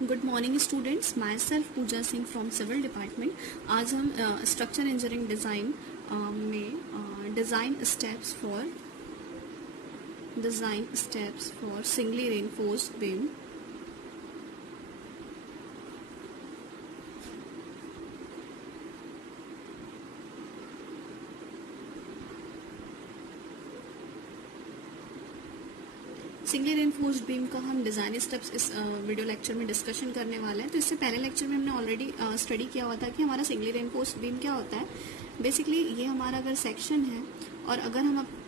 Good morning students, myself Pooja Singh from civil department. आज हम structure engineering design में design steps for singly reinforced beam singly reinforced beam का हम design steps इस video lecture में discussion करने वाले हैं। तो इससे पहले लेक्चर में हमने ऑलरेडी स्टडी किया हुआ था कि हमारा सिंगली रेनफोर्स्ड बीम क्या होता है। बेसिकली ये हमारा अगर सेक्शन है और अगर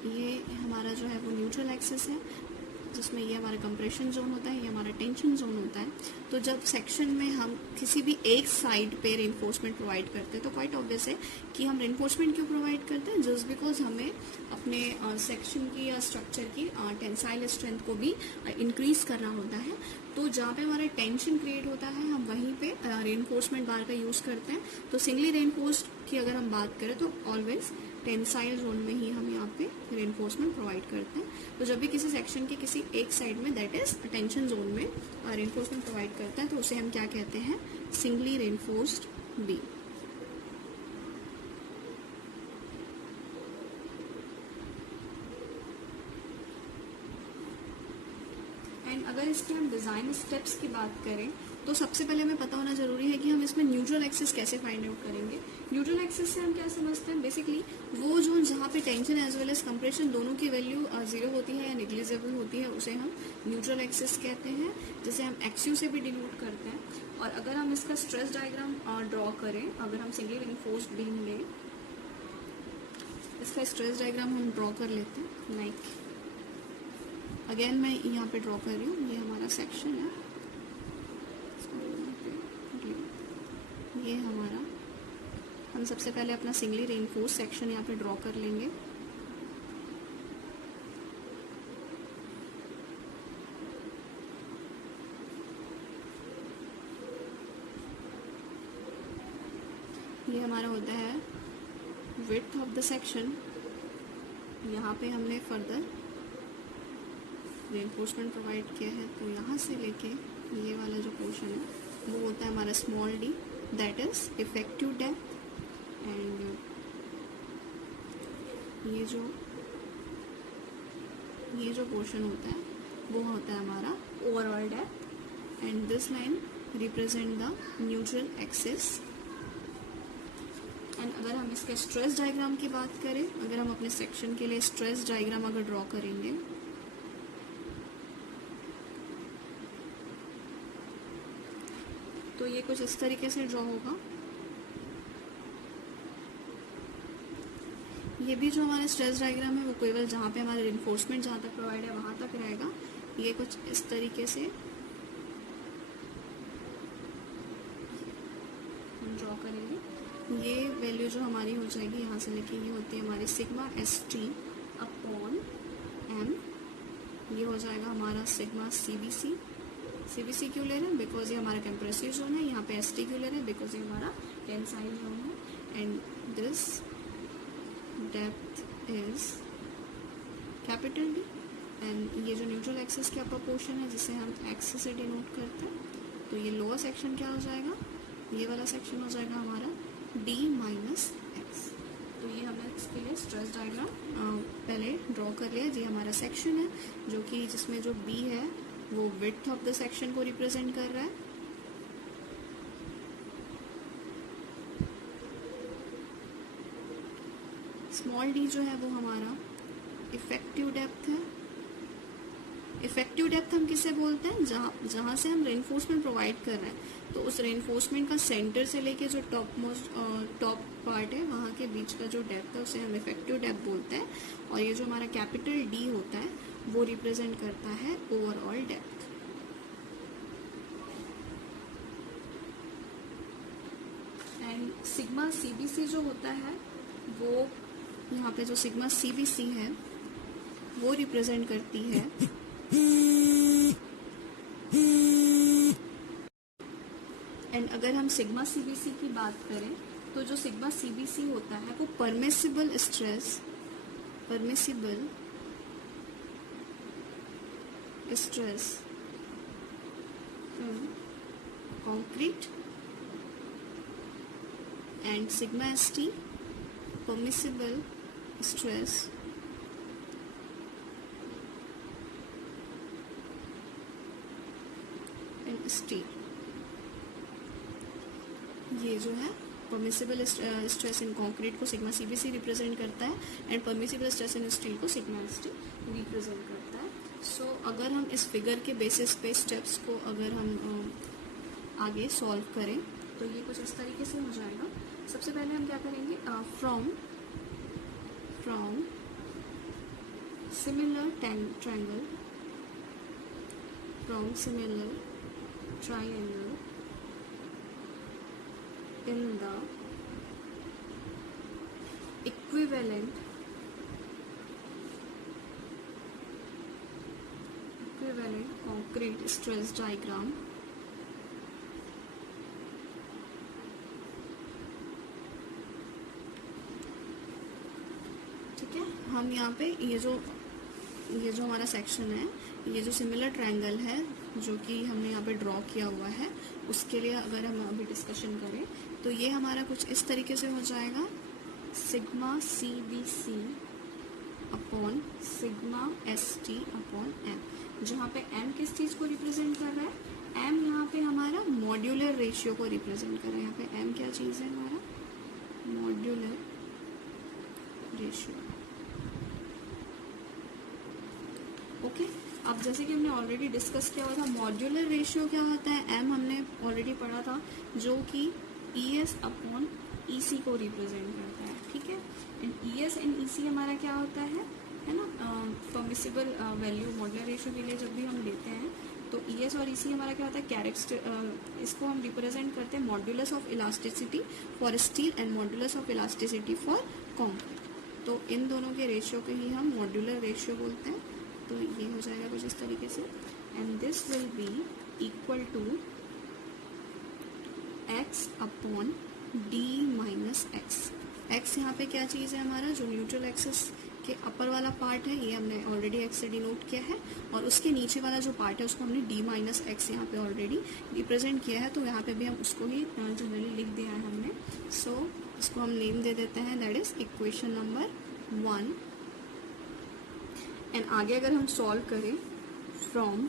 ये हमारा जो है वो न्यूट्रल एक्सिस है, जिसमें ये हमारा कंप्रेशन जोन होता है, ये हमारा टेंशन जोन होता है। तो जब सेक्शन में हम किसी भी एक साइड पे रेनफोर्समेंट प्रोवाइड करते हैं तो क्वाइट ऑब्वियस है कि हम रेनफोर्समेंट क्यों प्रोवाइड करते हैं, जस्ट बिकॉज हमें अपने सेक्शन की या स्ट्रक्चर की टेंसाइल स्ट्रेंथ को भी इंक्रीज करना होता है। तो जहाँ पे हमारा टेंशन क्रिएट होता है हम वहीं पे रेनफोर्समेंट बार का यूज करते हैं। तो सिंगली रेनफोर्स्ड की अगर हम बात करें तो ऑलवेज टेंसाइल जोन में ही हम यहाँ पे रेनफोर्समेंट प्रोवाइड करते हैं। तो जब भी किसी सेक्शन के किसी एक साइड में, दैट इज टेंशन जोन में, रेनफोर्समेंट प्रोवाइड करता है तो उसे हम क्या कहते हैं, सिंगली रेनफोर्स्ड बीम। एंड अगर इसके हम डिजाइन स्टेप्स की बात करें तो सबसे पहले हमें पता होना जरूरी है कि हम इसमें न्यूट्रल एक्सिस कैसे फाइंड आउट करेंगे। न्यूट्रल एक्सिस से हम क्या समझते हैं, बेसिकली वो जोन जहाँ पे tension as well as compression दोनों की वैल्यू जीरो होती है या निग्लिजिबल होती है, उसे हम न्यूट्रल एक्सिस कहते हैं, जिसे हम एक्सयू से भी डिनोट करते हैं। और अगर हम इसका स्ट्रेस डायग्राम ड्रॉ करें, अगर हम सिंगली रेनफोर्स्ड बीम में इसका स्ट्रेस डायग्राम हम ड्रॉ कर लेते हैं, लाइक अगेन मैं यहाँ पे ड्रॉ कर रही हूँ, ये हमारा सेक्शन है, ये हमारा, हम सबसे पहले अपना सिंगली रेनफोर्स सेक्शन यहाँ पे ड्रॉ कर लेंगे। ये हमारा होता है विड्थ ऑफ द सेक्शन। यहाँ पे हमने फर्दर रेनफोर्समेंट प्रोवाइड किया है, तो यहाँ से लेके ये वाला जो पोर्शन है वो होता है हमारा small D, that is effective depth. And ये जो पोर्शन होता है वो होता है हमारा overall depth. And this line represent the neutral axis. And अगर हम इसके स्ट्रेस डायग्राम की बात करें, अगर हम अपने सेक्शन के लिए स्ट्रेस डायग्राम अगर ड्रॉ करेंगे तो ये कुछ इस तरीके से ड्रॉ होगा। ये भी जो हमारा स्ट्रेस डायग्राम है वो केवल जहाँ पे हमारा रेनफोर्समेंट जहाँ तक प्रोवाइड है वहां तक रहेगा। ये कुछ इस तरीके से हम ड्रॉ करेंगे। ये वैल्यू जो हमारी हो जाएगी यहाँ से लेके, ये होती है हमारी सिग्मा ST अपॉन M। ये हो जाएगा हमारा सिग्मा CBC क्यों ले रहे हैं, बिकॉज ये हमारा कंप्रेसिव जोन है। यहाँ पे ST क्यों ले रहे हैं, बिकॉज ये हमारा टेंसाइल जोन है। And this depth is capital D। And ये जो न्यूट्रल एक्सिस के अपर पोर्शन है जिसे हम X से डिनोट करते हैं, तो ये लोअर सेक्शन क्या हो जाएगा, ये वाला सेक्शन हो जाएगा हमारा D माइनस X। तो ये हमने इसके लिए स्ट्रेस डायग्राम पहले ड्रॉ कर लिया। ये हमारा सेक्शन है जो कि जिसमें जो B है वो विड्थ ऑफ द सेक्शन को रिप्रेजेंट कर रहा है। स्मॉल d जो है वो हमारा इफेक्टिव डेप्थ है। इफेक्टिव डेप्थ हम किसे बोलते हैं, जहां से हम रेनफोर्समेंट प्रोवाइड कर रहे हैं, तो उस रेनफोर्समेंट का सेंटर से लेके जो टॉप पार्ट है वहां के बीच का जो डेप्थ है उसे हम इफेक्टिव डेप्थ बोलते हैं। और ये जो हमारा कैपिटल D होता है वो रिप्रेजेंट करता है overall depth. And sigma CBC जो होता है वो यहाँ पे जो सिग्मा CBC है वो रिप्रेजेंट करती है एंड अगर हम सिग्मा CBC की बात करें तो जो सिग्मा CBC होता है वो permissible stress concrete, and sigma st permissible stress in steel. ये जो है परमिसिबल स्ट्रेस इन कंक्रीट को सिग्मा सीबीसी रिप्रेजेंट करता है and permissible stress in steel को सिग्मा स्टील रिप्रेजेंट करता है. सो अगर हम इस फिगर के बेसिस पे स्टेप्स को अगर हम आगे सॉल्व करें तो ये कुछ इस तरीके से हो जाएगा. सबसे पहले हम क्या करेंगे, from similar triangle, from similar triangle in the equivalent concrete stress diagram ठीक है. हम यहाँ पे ये जो हमारा सेक्शन है, ये जो सिमिलर ट्रायंगल है जो कि हमने यहाँ पे ड्रॉ किया हुआ है, उसके लिए अगर हम अभी डिस्कशन करें तो ये हमारा कुछ इस तरीके से हो जाएगा. Sigma C B C upon sigma S T upon M, जहाँ पे एम किस चीज़ को रिप्रेजेंट कर रहा है, एम यहाँ पे हमारा मॉड्यूलर रेशियो को रिप्रेजेंट कर रहा है. यहाँ पे एम क्या चीज़ है, हमारा मॉड्यूलर रेशियो. ओके. अब जैसे कि हमने ऑलरेडी डिस्कस किया हुआ था, मॉड्यूलर रेशियो क्या होता है, एम हमने ऑलरेडी पढ़ा था, जो कि ई एस अपॉन ई सी को रिप्रेजेंट करता है. ठीक है. एंड ई एस एंड ई सी हमारा क्या होता है ना, परमिसिबल वैल्यू मॉड्यूलर रेशियो के लिए जब भी हम लेते हैं तो ई एस और ई सी हमारा क्या होता है, इसको हम रिप्रेजेंट करते हैं modulus of elasticity for steel and modulus of elasticity for concrete. तो इन दोनों के रेशियो को ही हम मॉड्यूलर रेशियो बोलते हैं. तो ये हो जाएगा कुछ इस तरीके से. And this will be equal to X upon D minus X. X यहाँ पे क्या चीज़ है, हमारा जो न्यूट्रल एक्सिस के अपर वाला पार्ट है, ये हमने ऑलरेडी एक्स से डिनोट किया है, और उसके नीचे वाला जो पार्ट है उसको हमने डी माइनस एक्स यहाँ पे ऑलरेडी रिप्रेजेंट किया है. तो यहाँ पे भी हम उसको ही जनरली लिख दिया है हमने. सो इसको हम नेम दे देते हैं, that is equation number 1. And आगे अगर हम सॉल्व करें from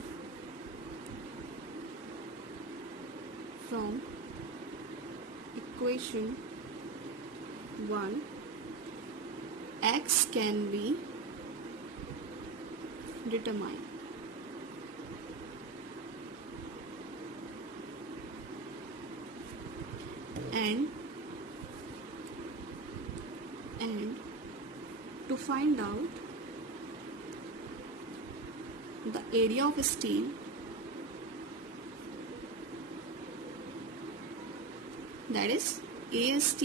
equation 1, x can be determined. And to find out the area of steel, that is AST,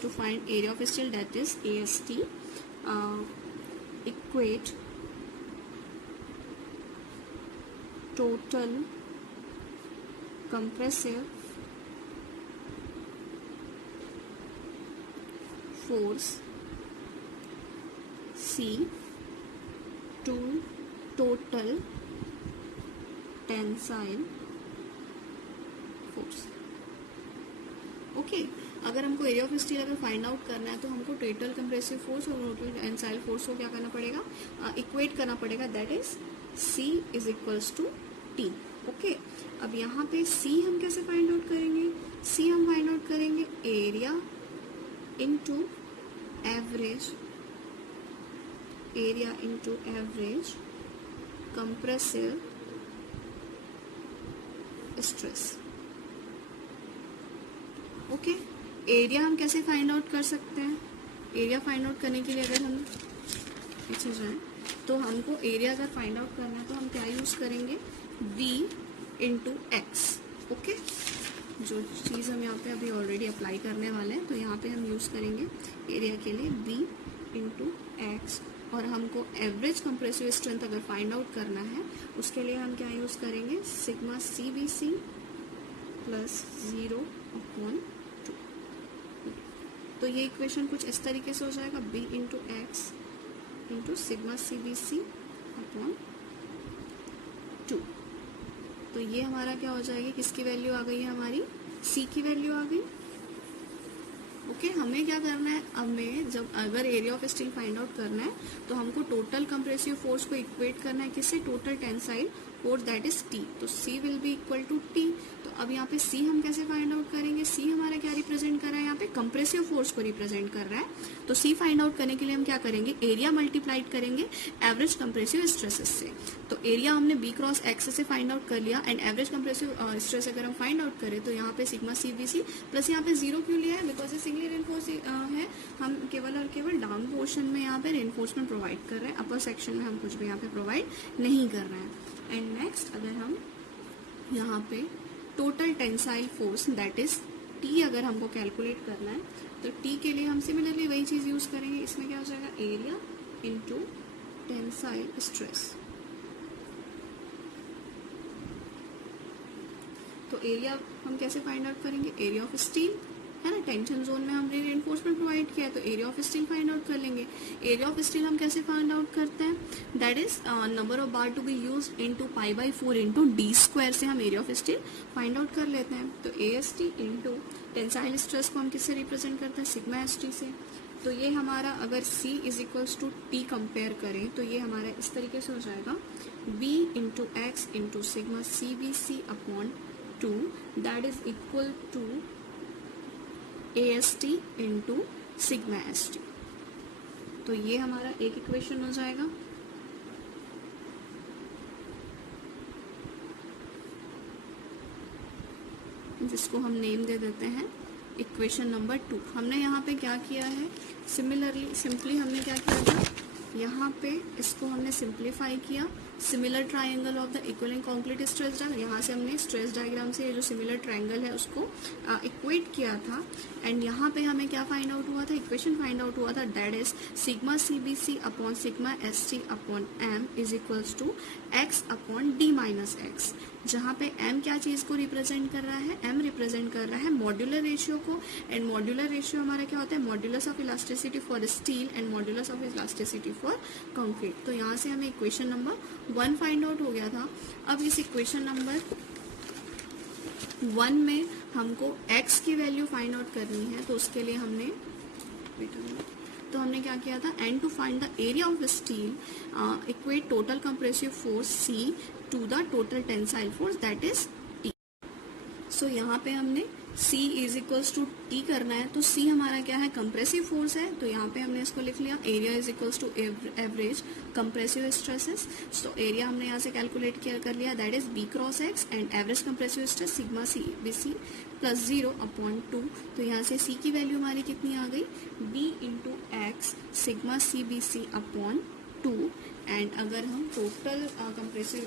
to find area of steel, that is AST, equate total compressive force C to total tensile force. Okay. अगर हमको area of steel अगर find out करना है तो हमको total compressive force और total tensile force को क्या करना पड़ेगा, इक्वेट करना पड़ेगा, that is C is equals to T. Okay. अब यहाँ पे C हम कैसे फाइंड आउट करेंगे, C हम फाइंड आउट करेंगे area into average, area into average compressive stress. Okay. Area हम कैसे फाइंड आउट कर सकते हैं, एरिया फाइंड आउट करने के लिए अगर हम पीछे जाएं तो हमको एरिया अगर फाइंड आउट करना है तो हम क्या यूज करेंगे, V इंटू एक्स. ओके. जो चीज़ हम यहाँ पे अभी ऑलरेडी अप्लाई करने वाले हैं, तो यहाँ पे हम यूज करेंगे एरिया के लिए V इंटू एक्स. और हमको एवरेज कंप्रेसिव स्ट्रेंथ अगर फाइंड आउट करना है उसके लिए हम क्या यूज करेंगे, sigma C B C plus 0 upon 2. तो ये इक्वेशन कुछ इस तरीके से हो जाएगा, B into x into sigma C B C upon 2. तो तो ये हमारा क्या हो जाएगा, किसकी वैल्यू आ गई है, हमारी सी की वैल्यू आ गई। ओके हमें क्या करना है, हमें जब अगर area of steel find out करना है तो हमको टोटल कंप्रेसिव फोर्स को इक्वेट करना है किससे, total tensile force that is T. तो C will be equal to T. तो अब यहाँ पे सी हम कैसे फाइंड आउट करेंगे, सी हमारा क्या रिप्रेजेंट कर रहा है, यहाँ पे कंप्रेसिव फोर्स को रिप्रेजेंट कर रहा है। तो सी फाइंड आउट करने के लिए हम क्या करेंगे, एरिया मल्टीप्लाइड करेंगे एवरेज कंप्रेसिव स्ट्रेसेस से। तो एरिया हमने बी क्रॉस एक्स से फाइंड आउट कर लिया एंड एवरेज कंप्रेसिव स्ट्रेस अगर हम फाइंड आउट करें तो यहाँ पे sigma C B C plus यहाँ पे जीरो क्यों लिया है, बिकॉज ये सिंगली रेनफोर्स है। हम केवल और केवल डाउन पोर्शन में यहाँ पे रेनफोर्समेंट प्रोवाइड कर रहे हैं, अपर सेक्शन में हम कुछ भी यहाँ पे प्रोवाइड नहीं कर रहे हैं। एंड नेक्स्ट अगर हम यहाँ पे total tensile force that is T अगर हमको कैलकुलेट करना है तो टी के लिए हम सिमिलरली वही चीज यूज करेंगे। इसमें क्या हो जाएगा, एरिया इंटू टेंसाइल स्ट्रेस। तो एरिया हम कैसे फाइंड आउट करेंगे, एरिया ऑफ स्टील है ना, टेंशन जोन में हमने रेनफोर्समेंट प्रोवाइड किया है तो area of steel find out कर लेंगे। एरिया ऑफ स्टील हम कैसे फाइंड आउट करते हैं, that is number of bar to be use into pi by 4 into D square से हम area of steel find out कर लेते हैं। तो A S T into tensile stress को हम किससे रिप्रेजेंट करते हैं, सिग्मा एस टी से। तो ये हमारा अगर C is equals to T compare करें तो ये हमारा इस तरीके से हो जाएगा, B into x into sigma C B C upon 2 that is equal to AST into sigma ST। तो ये हमारा एक इक्वेशन हो जाएगा। जिसको हम नेम दे देते हैं इक्वेशन नंबर 2। हमने यहाँ पे क्या किया है, सिंपली हमने क्या किया था, यहाँ पे इसको हमने सिंप्लीफाई किया, similar triangle of the equalling concrete stress diagram, यहाँ से हमने स्ट्रेस डायग्राम से ये जो सिमिलर ट्राइंगल है उसको इक्वेट किया था। एंड यहाँ पे हमें क्या फाइंड आउट हुआ था, इक्वेशन फाइंड आउट हुआ था, that is sigma C B C upon sigma S T upon M is equals to X upon D minus X, जहाँ पे m क्या चीज को रिप्रेजेंट कर रहा है, m रिप्रेजेंट कर रहा है मॉड्यूलर रेशियो को। एंड मॉड्यूलर रेशियो हमारा क्या होता है, modulus of elasticity for steel and modulus of elasticity for concrete. तो यहाँ से हमें इक्वेशन नंबर 1 फाइंड आउट हो गया था। अब इस इक्वेशन नंबर 1 में हमको x की वैल्यू फाइंड आउट करनी है, तो उसके लिए हमने क्या किया था, and to find the area of steel equate total compressive force C to the total tensile force that is T। So यहाँ पे हमने C is equals to T करना है, तो C हमारा क्या है, कंप्रेसिव फोर्स है। तो यहाँ पे हमने इसको लिख लिया, area is equals to average compressive stresses. तो एरिया हमने यहाँ से कैलकुलेट कर लिया, that is B cross X and average compressive stress sigma C B C plus 0 upon 2। तो यहाँ से C की वैल्यू हमारी कितनी आ गई, B into X sigma C B C upon 2। And अगर हम टोटल कंप्रेसिव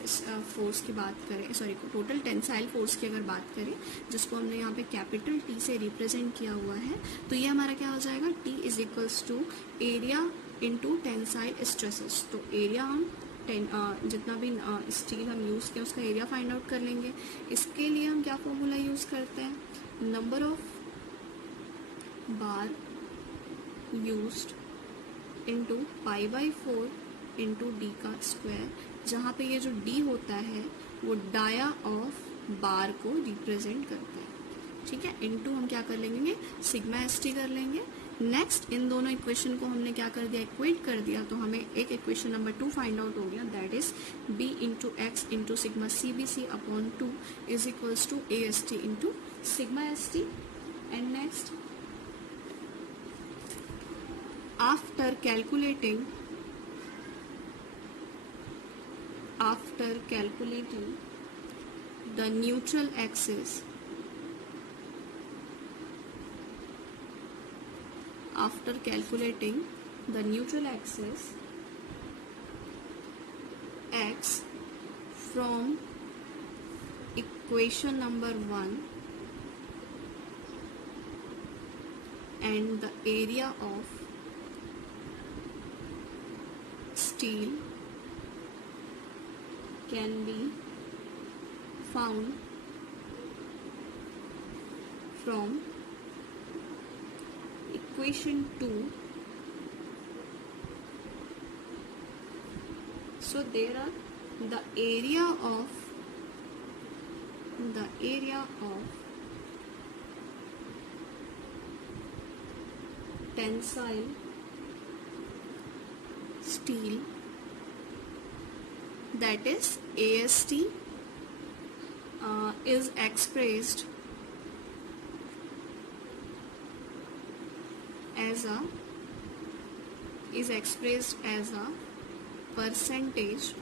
फोर्स की बात करें, सॉरी टोटल टेंसाइल फोर्स की अगर बात करें, जिसको हमने यहाँ पे कैपिटल T से रिप्रेजेंट किया हुआ है, तो ये हमारा क्या हो जाएगा, T is equals to area into tensile stresses. तो एरिया हम जितना भी स्टील हम यूज किया उसका एरिया फाइंड आउट कर लेंगे। इसके लिए हम क्या फॉर्मूला यूज करते हैं, number of bar used into pi by 4 into D का स्क्वायर, जहाँ पे ये जो डी होता है वो डाया ऑफ बार को रिप्रेजेंट करता है, ठीक है। इनटू हम क्या कर लेंगे, सिग्मा एस टी कर लेंगे। नेक्स्ट इन दोनों इक्वेशन को हमने क्या कर दिया, इक्वेट कर दिया, तो हमें एक इक्वेशन नंबर 2 फाइंड आउट हो गया, that is B into x into sigma C B C upon 2 is equals to A S T into sigma S T. And next after calculating the neutral axis, after calculating the neutral axis x from equation number 1 and the area of steel can be found from equation 2. So there are the area of area of tensile steel that is AST is expressed as a percentage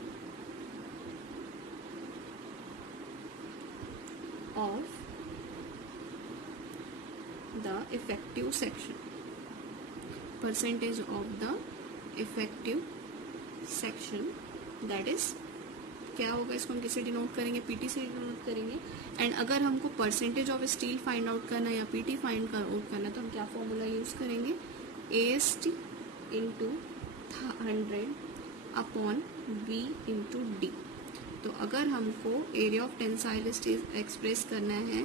of the effective section. Percentage of the effective section, that is क्या होगा, इसको हम किससे denote करेंगे, PT से denote करेंगे. And अगर हमको percentage of steel find out करना है या पीटी फाइंड आउट करना है तो हम क्या फॉर्मूला यूज करेंगे, AST into 100 upon V into D. तो अगर हमको area of tensile steel express करना है,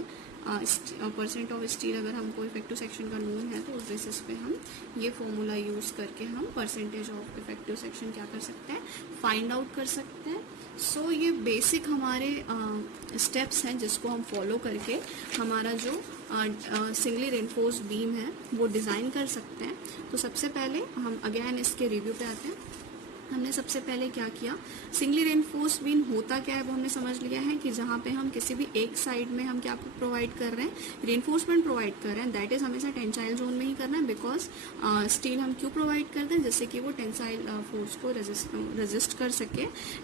परसेंट ऑफ स्टील अगर हमको इफेक्टिव सेक्शन का नोन है, तो उस बेसिस पे हम ये फॉर्मूला यूज करके हम परसेंटेज ऑफ इफेक्टिव सेक्शन क्या कर सकते हैं, फाइंड आउट कर सकते हैं. सो ये बेसिक हमारे स्टेप्स हैं जिसको हम फॉलो करके हमारा जो सिंगली रेनफोर्स्ड बीम है वो डिज़ाइन कर सकते हैं. तो सबसे पहले हम अगेन इसके रिव्यू पे आते हैं. हमने सबसे पहले क्या किया, सिंगली रेनफोर्स्ड बीम होता क्या है वो हमने समझ लिया है कि जहाँ पे हम किसी भी एक साइड में हम क्या प्रोवाइड कर रहे हैं, रेनफोर्समेंट प्रोवाइड कर रहे हैं. दैट इज हमेशा टेंसाइल जोन में ही करना है, बिकॉज स्टील हम क्यों प्रोवाइड करते हैं, जिससे कि वो टेंसाइल फोर्स को रेजिस्ट कर सके.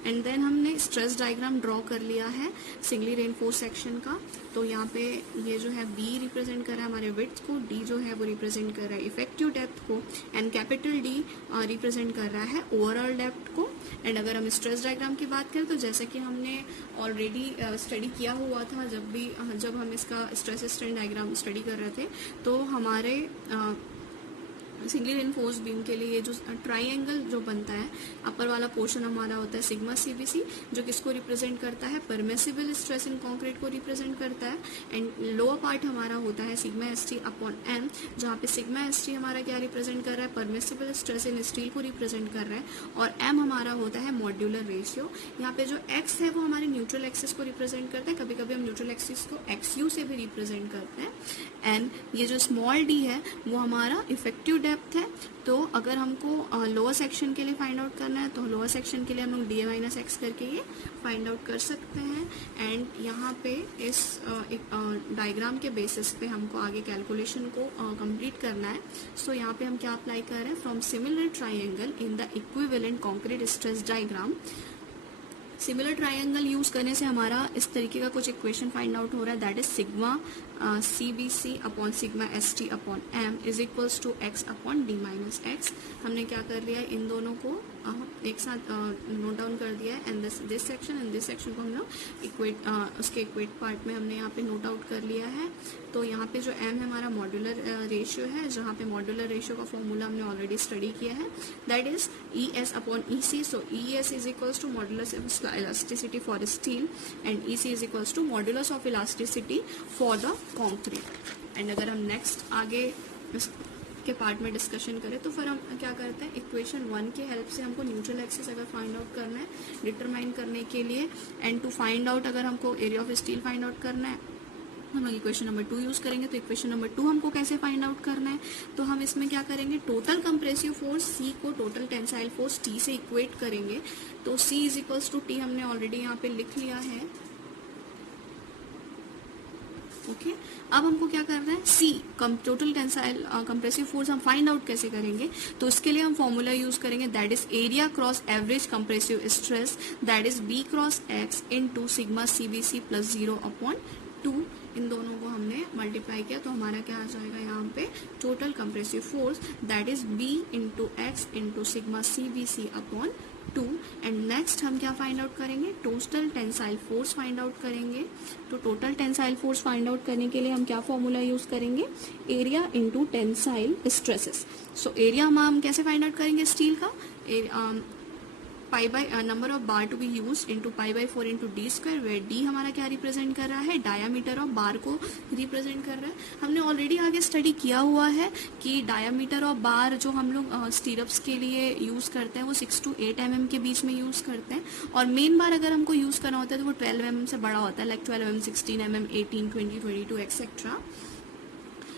एंड देन हमने स्ट्रेस डायग्राम ड्रॉ कर लिया है सिंगली रेनफोर्स सेक्शन का. तो यहाँ पे ये जो है बी रिप्रेजेंट कर रहा है हमारे विड्थ को, डी जो है वो रिप्रेजेंट कर रहा है इफेक्टिव डेप्थ को, एंड कैपिटल डी रिप्रेजेंट कर रहा है ओवरऑल डेप्थ को. एंड अगर हम स्ट्रेस डायग्राम की बात करें तो जैसे कि हमने ऑलरेडी स्टडी किया हुआ था, जब हम इसका स्ट्रेस स्ट्रेन डायग्राम स्टडी कर रहे थे, तो हमारे सिंगली रेनफोर्स्ड बीम के लिए ये जो ट्राइंगल जो बनता है, अपर वाला पोर्शन हमारा होता है सिग्मा सीबीसी, जो किसको रिप्रेजेंट करता है, परमिसिबल स्ट्रेस इन कंक्रीट को रिप्रेजेंट करता है. एंड लोअर पार्ट हमारा होता है सिग्मा एसटी अपॉन एम, जहाँ पे सिग्मा एसटी हमारा क्या रिप्रेजेंट कर रहा है, परमिसिबल स्ट्रेस इन स्टील को रिप्रेजेंट कर रहा है, और एम हमारा होता है मॉड्यूलर रेशियो. यहाँ पे जो एक्स है वो हमारे न्यूट्रल एक्सिस को रिप्रेजेंट करता है, कभी कभी हम न्यूट्रल एक्सिस को एक्सयू से भी रिप्रेजेंट करते हैं. एंड ये जो स्मॉल डी है वो हमारा इफेक्टिव डेप्थ है. तो अगर हमको लोअर सेक्शन के लिए फाइंड आउट करना है तो लोअर सेक्शन के लिए हम लोग डी माइनस एक्स करके ये फाइंड आउट कर सकते हैं. एंड यहाँ पे इस डायग्राम के बेसिस पे हमको आगे कैलकुलेशन को कंप्लीट करना है. सो यहाँ पे हम क्या अप्लाई कर रहे हैं, from similar triangle in the equivalent concrete stress diagram. Similar triangle use करने से हमारा इस तरीके का कुछ इक्वेशन फाइंड आउट हो रहा है, that is sigma CBC upon sigma ST upon M is equals to x upon D minus X. हमने क्या कर लिया है, इन दोनों को एक साथ नोट डाउन कर दिया है. And this section and this section को हम लोग इक्वेट उसके इक्वेट पार्ट में हमने यहाँ पे नोट आउट कर लिया है. तो यहाँ पे जो M है हमारा मॉड्यूलर रेशियो है, जहाँ पे मॉड्यूलर रेशियो का फॉर्मूला हमने ऑलरेडी स्टडी किया है, that is ES upon EC. So ES is equals to modulus of elasticity for steel and EC is equals to modulus of elasticity for the concrete. And अगर हम next आगे के part में discussion करें तो फिर हम क्या करते हैं, इक्वेशन 1 की हेल्प से हमको न्यूट्रल एक्सिस अगर फाइंड आउट करना है डिटरमाइन करने के लिए, एंड टू फाइंड आउट अगर हमको area of steel find out करना है हम लोग इक्वेशन नंबर 2 यूज करेंगे. तो इक्वेशन नंबर 2 हमको कैसे फाइंड आउट करना है, तो हम इसमें क्या करेंगे, टोटल कंप्रेसिव फोर्स C को टोटल टेंसाइल फोर्स T से इक्वेट करेंगे. तो C is equals to T हमने ऑलरेडी यहाँ पे लिख लिया है. ओके अब हमको क्या करना है, C total tensile compressive force हम फाइंड आउट कैसे करेंगे, तो इसके लिए हम फॉर्मूला यूज करेंगे, that is area cross average compressive stress, that is B cross x into sigma CBC plus 0 upon 2. इन दोनों को हमने मल्टीप्लाई किया तो हमारा क्या आ जाएगा यहाँ पे, total compressive force that is B into x into sigma CBC upon 2. And next हम क्या फाइंड आउट करेंगे, total tensile force find out करेंगे. तो total tensile force find out करने के लिए हम क्या फॉर्मूला यूज करेंगे, area into tensile stresses. So area हम कैसे फाइंड आउट करेंगे स्टील का, pi by number of bar to be use into pi by 4 into D square, way D हमारा क्या रिप्रेजेंट कर रहा है, डायामीटर ऑफ बार को रिप्रेजेंट कर रहा है। हमने ऑलरेडी आगे स्टडी किया हुआ है कि डायामीटर ऑफ बार जो हम लोग स्टीरअप्स के लिए यूज करते हैं वो 6 to 8 mm के बीच में यूज करते हैं, और मेन बार अगर हमको यूज करना होता है तो वो 12 mm से बड़ा होता है, लाइक 12 mm, 16 mm, 18, 20, 22 एक्सेट्रा।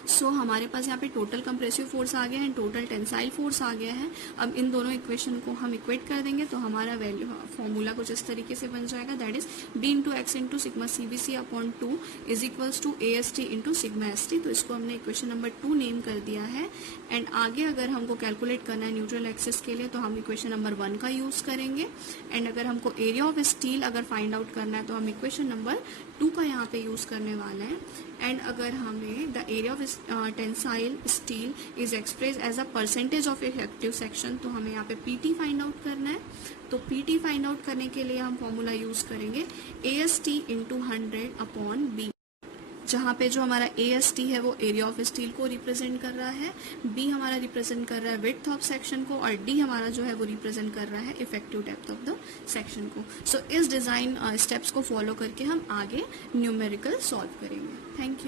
सो हमारे पास यहाँ पे टोटल कंप्रेसिव फोर्स आ गया है, टोटल टेंसाइल फोर्स आ गया है। अब इन दोनों इक्वेशन को हम इक्वेट कर देंगे तो हमारा वैल्यू फॉर्मूला कुछ इस तरीके से बन जाएगा, that is B into x into sigma CBC upon 2 is equals to A S T into sigma S T. तो इसको हमने इक्वेशन नंबर 2 नेम कर दिया है। एंड आगे अगर हमको कैलकुलेट करना है न्यूट्रल एक्सिस के लिए तो हम इक्वेशन नंबर 1 का यूज करेंगे। एंड अगर हमको एरिया ऑफ स्टील अगर फाइंड आउट करना है तो हम इक्वेशन नंबर 2 का यहाँ पे यूज करने वाले हैं। एंड अगर हमें the area of tensile steel is express as a percentage of effective section, तो हमें यहाँ पे पीटी फाइंड आउट करना है। तो पीटी फाइंड आउट करने के लिए हम फॉर्मूला यूज करेंगे AST इंटू 100 अपॉन बी, जहाँ पे जो हमारा AST है वो एरिया ऑफ स्टील को रिप्रेजेंट कर रहा है, B हमारा रिप्रेजेंट कर रहा है विड्थ ऑफ सेक्शन को, और D हमारा जो है वो रिप्रेजेंट कर रहा है effective depth of the section को। सो इस डिजाइन स्टेप्स को फॉलो करके हम आगे न्यूमेरिकल सॉल्व करेंगे। Thank you.